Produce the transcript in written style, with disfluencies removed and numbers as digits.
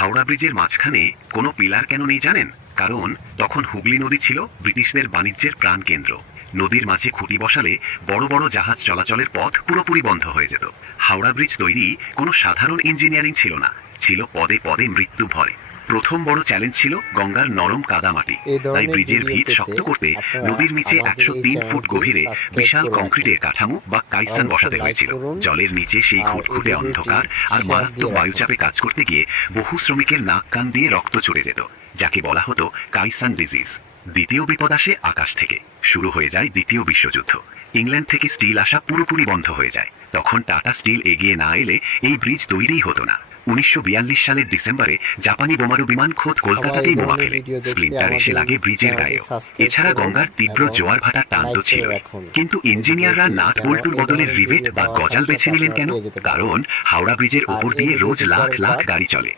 হাওড়া ব্রিজের মাঝখানে কোনো পিলার কেন নেই জানেন? কারণ তখন হুগলি নদী ছিল ব্রিটিশদের বাণিজ্যের প্রাণকেন্দ্র। নদীর মাঝে খুঁটি বসালে বড় বড় জাহাজ চলাচলের পথ পুরোপুরি বন্ধ হয়ে যেত। হাওড়া ব্রিজ তৈরি কোনো সাধারণ ইঞ্জিনিয়ারিং ছিল না, ছিল পদে পদে মৃত্যু ভয়। প্রথম বড় চ্যালেঞ্জ ছিল গঙ্গার নরম কাদামাটি। এই তাই ধরনের ব্রিজের ভিডিও ভিত পেতে শক্ত করতে আপনারা নদীর নিচে আমাদের এই 103 ফুট চ্যানেলটি গভীরে সাবস্ক্রাইব বিশাল করে কংক্রিটের রাখুন। কাঠামো বা কাইসান অবশ্যই বসাতে লাইক হয়েছিল। করুন জলের নিচে সেই আর এই খুঁটখুঁটে ভিডিওটি অন্ধকার আর শেয়ার মারাত্মক দিয়ে রাখুন। বায়ুচাপে কাজ করতে গিয়ে বহু শ্রমিকের নাক কান দিয়ে রক্ত চড়ে যেত, যাকে বলা হতো কাইসান ডিজিজ। দ্বিতীয় বিপদ আসে আকাশ থেকে। শুরু হয়ে যায় দ্বিতীয় বিশ্বযুদ্ধ। ইংল্যান্ড থেকে স্টিল আসা পুরোপুরি বন্ধ হয়ে যায়। তখন টাটা স্টিল এগিয়ে না এলে এই ব্রিজ তৈরিই হতো না। 1942 সালের ডিসেম্বরে জাপানি বোমারু বিমান খোদ কলকাতাতেই বোমা ফেলে। স্প্লিন্টার এসে লাগে ব্রিজের গায়েও। এছাড়া গঙ্গার তীব্র জোয়ার ভাটার টান তো ছিলই, কিন্তু ইঞ্জিনিয়াররা নাট বল্টুর বদলে রিভেট বা গজাল বেছে নিলেন কেন? কারণ হাওড়া ব্রিজের উপর দিয়ে রোজ লাখ লাখ গাড়ি চলে।